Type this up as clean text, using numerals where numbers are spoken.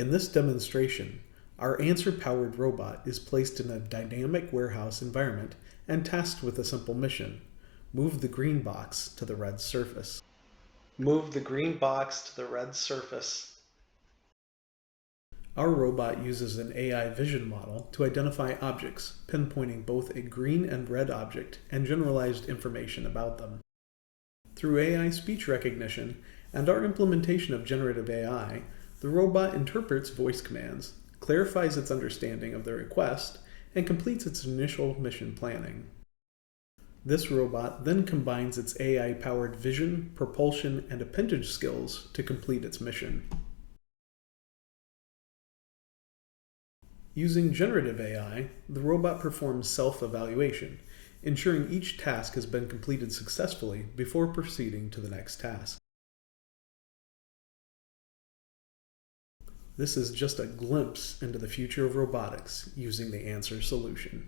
In this demonstration, our answer-powered robot is placed in a dynamic warehouse environment and tasked with a simple mission: move the green box to the red surface. Move the green box to the red surface. Our robot uses an AI vision model to identify objects, pinpointing both a green and red object and generalized information about them. Through AI speech recognition and our implementation of generative AI, the robot interprets voice commands, clarifies its understanding of the request, and completes its initial mission planning. This robot then combines its AI-powered vision, propulsion, and appendage skills to complete its mission. Using generative AI, the robot performs self-evaluation, ensuring each task has been completed successfully before proceeding to the next task. This is just a glimpse into the future of robotics using the Answer solution.